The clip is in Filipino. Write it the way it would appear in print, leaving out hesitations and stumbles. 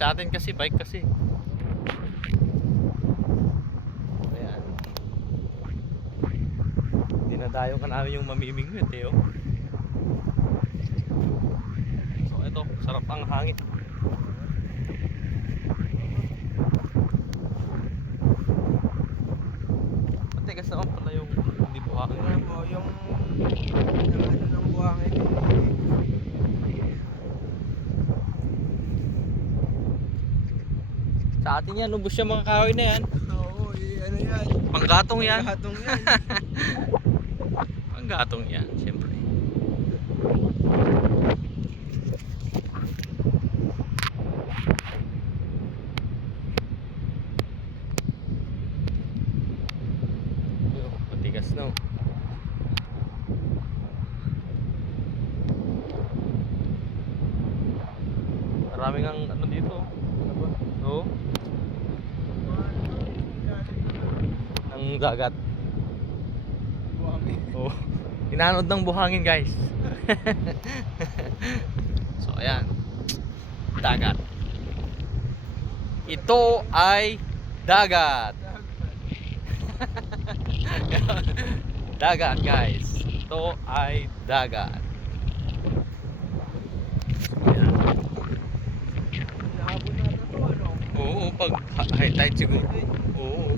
Sa atin kasi bike kasi. Ayan. Dinadayo ka namin yung mamimingwit eh oh. So ito, sarap ang hangin. Matigas naman pala yung hindi buhangin. Tingnan mo, yung ano ng buhangin. Sa atin yan, ubos yung mga kahoy na yan. Oo, ano yan? Panggatong yan. Panggatong yan. Panggatong yan, siyempre. Matigas no. Maraming ang ano dito. Oo. Ng dagat. Buhangin. Oh, inanod ng buhangin guys. So ayan, dagat. Ito ay dagat. Dagat guys. Ito ay dagat. Ayan. Nahabol na ito, ano? Oo, pag high tide siguro. Oo.